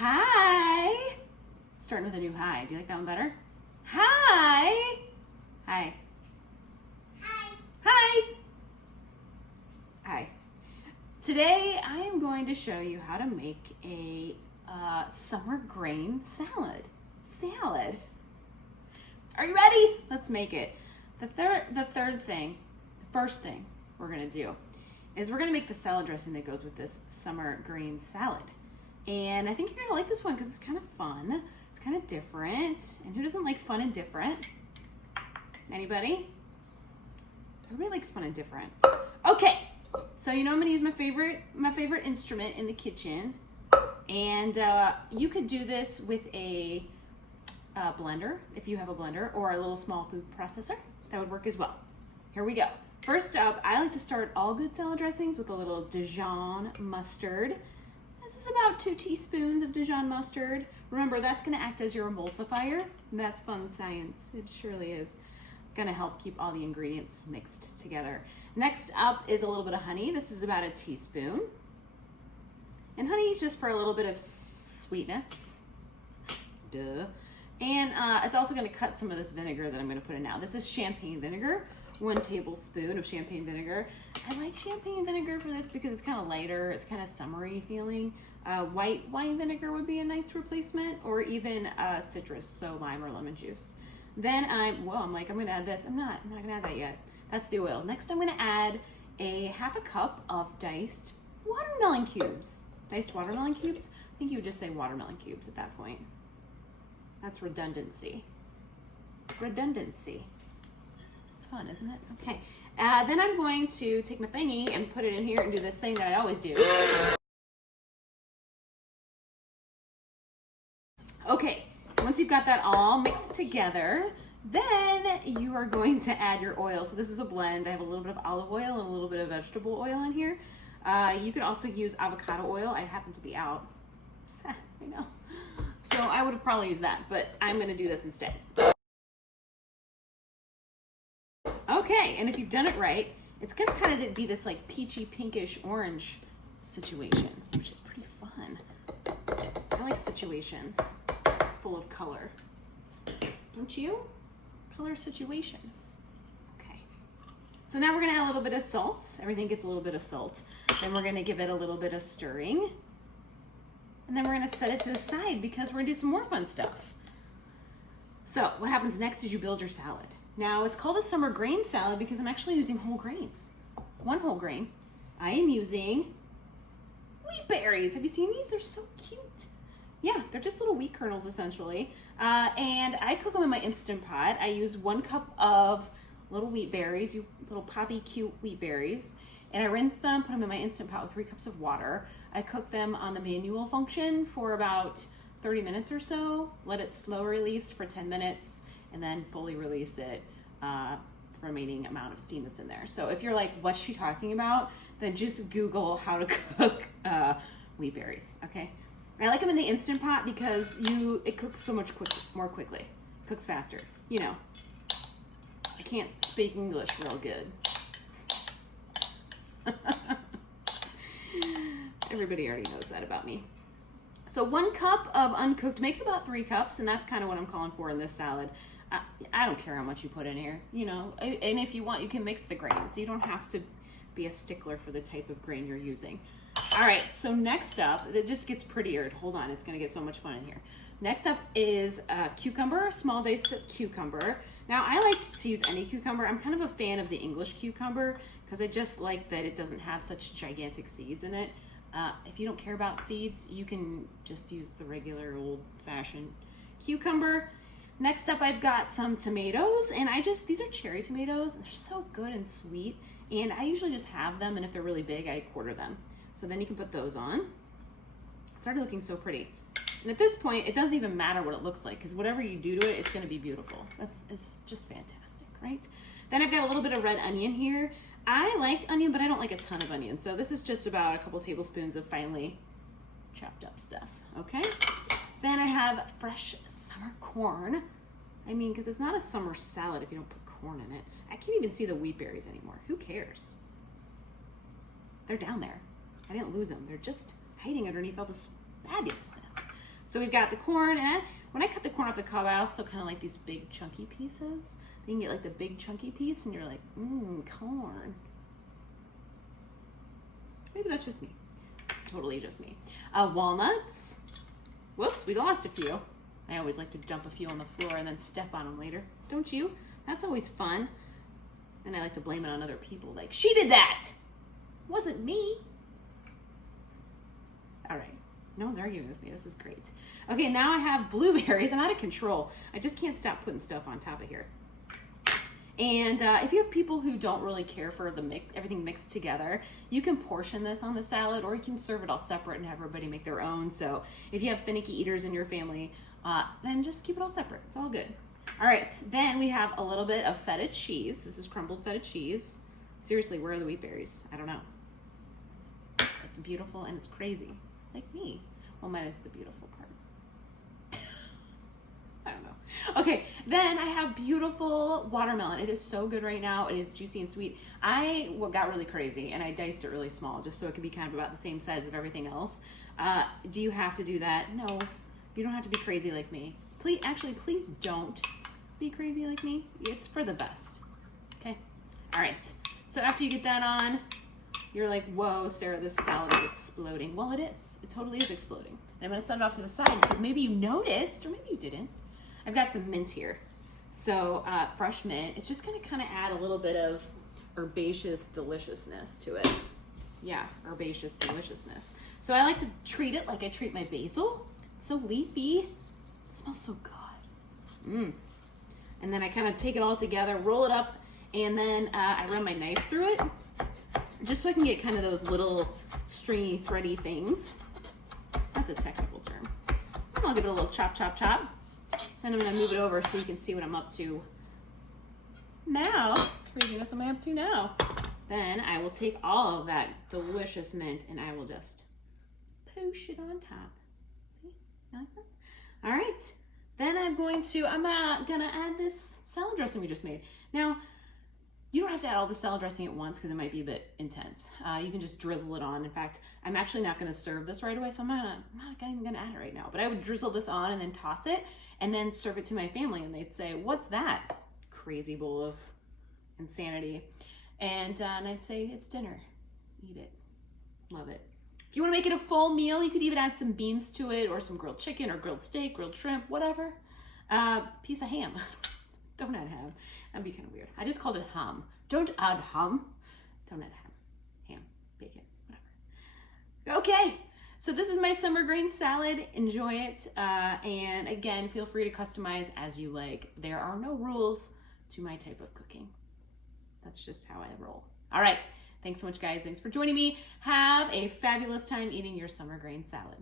Hi. Starting with a new hi. Do you like that one better? Hi. Hi. Hi. Hi. Hi. Today I am going to show you how to make a summer grain salad. Are you ready? Let's make it. The first thing we're gonna do is we're gonna make the salad dressing that goes with this summer grain salad. And I think you're gonna like this one because it's kind of fun. It's kind of different. And who doesn't like fun and different? Anybody? Everybody likes fun and different. Okay, so you know I'm gonna use my favorite instrument in the kitchen. And you could do this with a blender, if you have a blender, or a little small food processor. That would work as well. Here we go. First up, I like to start all good salad dressings with a little Dijon mustard. This is about 2 teaspoons of Dijon mustard. Remember, that's gonna act as your emulsifier. That's fun science, it surely is. Gonna help keep all the ingredients mixed together. Next up is a little bit of honey. This is about 1 teaspoon. And honey is just for a little bit of sweetness. Duh. And it's also gonna cut some of this vinegar that I'm gonna put in now. This is champagne vinegar, 1 tablespoon of champagne vinegar. I like champagne vinegar for this because it's kind of lighter, it's kind of summery feeling. White wine vinegar would be a nice replacement, or even citrus, so lime or lemon juice. Then I'm gonna add this. I'm not gonna add that yet. That's the oil. Next I'm gonna add a 1/2 cup of diced watermelon cubes. Diced watermelon cubes? I think you would just say watermelon cubes at that point. That's redundancy. Redundancy. It's fun, isn't it? Okay. Then I'm going to take my thingy and put it in here and do this thing that I always do. Okay, once you've got that all mixed together, then you are going to add your oil. So this is a blend. I have a little bit of olive oil and a little bit of vegetable oil in here. You could also use avocado oil. I happen to be out. I know. So I would have probably used that, but I'm going to do this instead. Okay, and if you've done it right, it's going to kind of be this like peachy, pinkish, orange situation, which is pretty fun. I like situations full of color. Don't you? Color situations. Okay. So now we're going to add a little bit of salt. Everything gets a little bit of salt. Then we're going to give it a little bit of stirring. And then we're gonna set it to the side because we're gonna do some more fun stuff. So what happens next is you build your salad. Now it's called a summer grain salad because I'm actually using whole grains. 1 whole grain. I am using wheat berries. Have you seen these? They're so cute. Yeah, they're just little wheat kernels essentially. And I cook them in my Instant Pot. I use 1 cup of little wheat berries, little poppy cute wheat berries. And I rinse them, put them in my Instant Pot with 3 cups of water. I cook them on the manual function for about 30 minutes or so, let it slow release for 10 minutes, and then fully release it, the remaining amount of steam that's in there. So if you're like, what's she talking about? Then just Google how to cook wheat berries, okay? I like them in the Instant Pot because it cooks so much more quickly. It cooks faster, you know. I can't speak English real good. Everybody already knows that about me. So 1 cup of uncooked makes about 3 cups, and that's kind of what I'm calling for in this salad. I don't care how much you put in here, you know, and if you want, you can mix the grains. You don't have to be a stickler for the type of grain you're using. All right, so next up, it just gets prettier. Hold on, it's gonna get so much fun in here. Next up is cucumber, small diced cucumber. Now I like to use any cucumber. I'm kind of a fan of the English cucumber because I just like that it doesn't have such gigantic seeds in it. If you don't care about seeds, you can just use the regular old-fashioned cucumber. Next up, I've got some tomatoes, and these are cherry tomatoes, and they're so good and sweet, and I usually just have them, and if they're really big, I quarter them. So then you can put those on. It's already looking so pretty. And at this point, it doesn't even matter what it looks like, because whatever you do to it, it's gonna be beautiful. It's just fantastic, right? Then I've got a little bit of red onion here. I like onion, but I don't like a ton of onion. So this is just about a couple tablespoons of finely chopped up stuff, okay? Then I have fresh summer corn. I mean, because it's not a summer salad if you don't put corn in it. I can't even see the wheat berries anymore. Who cares? They're down there. I didn't lose them. They're just hiding underneath all this fabulousness. So we've got the corn, and when I cut the corn off the cob, I also kind of like these big chunky pieces. You can get like the big chunky piece, and you're like, corn. Maybe that's just me. It's totally just me. Walnuts. Whoops, we lost a few. I always like to dump a few on the floor and then step on them later. Don't you? That's always fun. And I like to blame it on other people. Like, she did that! Wasn't me. All right. No one's arguing with me. This is great. Okay, now I have blueberries. I'm out of control. I just can't stop putting stuff on top of here. And if you have people who don't really care for everything mixed together, you can portion this on the salad, or you can serve it all separate and have everybody make their own. So if you have finicky eaters in your family, then just keep it all separate. It's all good. All right, then we have a little bit of feta cheese. This is crumbled feta cheese. Seriously, where are the wheat berries? I don't know. It's beautiful and it's crazy, like me. Well, minus the beautiful part. I don't know. Okay, then I have beautiful watermelon. It is so good right now. It is juicy and sweet. I got really crazy and I diced it really small just so it could be kind of about the same size of everything else. Do you have to do that? No, you don't have to be crazy like me. Please don't be crazy like me. It's for the best. Okay. All right. So after you get that on, you're like, whoa, Sarah, this salad is exploding. Well, it is. It totally is exploding. And I'm going to set it off to the side because maybe you noticed, or maybe you didn't. I've got some mint here. So fresh mint. It's just going to kind of add a little bit of herbaceous deliciousness to it. Yeah, herbaceous deliciousness. So I like to treat it like I treat my basil. It's so leafy. It smells so good. And then I kind of take it all together, roll it up, and then I run my knife through it just so I can get kind of those little stringy, thready things. That's a technical term. And I'll give it a little chop, chop, chop. Then I'm going to move it over so you can see what I'm up to now. Craziness am I up to now? Then I will take all of that delicious mint and I will just push it on top. See? You like that? All right. Then I'm gonna add this salad dressing we just made. Now, you don't have to add all the salad dressing at once because it might be a bit intense. You can just drizzle it on. In fact, I'm actually not gonna serve this right away, so I'm not even gonna add it right now. But I would drizzle this on and then toss it and then serve it to my family and they'd say, what's that crazy bowl of insanity? And I'd say, it's dinner. Eat it. Love it. If you want to make it a full meal, you could even add some beans to it or some grilled chicken or grilled steak, grilled shrimp, whatever. Piece of ham. Don't add ham. That'd be kind of weird. I just called it ham. Don't add ham. Don't add ham. Ham, bacon, whatever. Okay, so this is my summer grain salad. Enjoy it. And again, feel free to customize as you like. There are no rules to my type of cooking. That's just how I roll. All right. Thanks so much, guys. Thanks for joining me. Have a fabulous time eating your summer grain salad.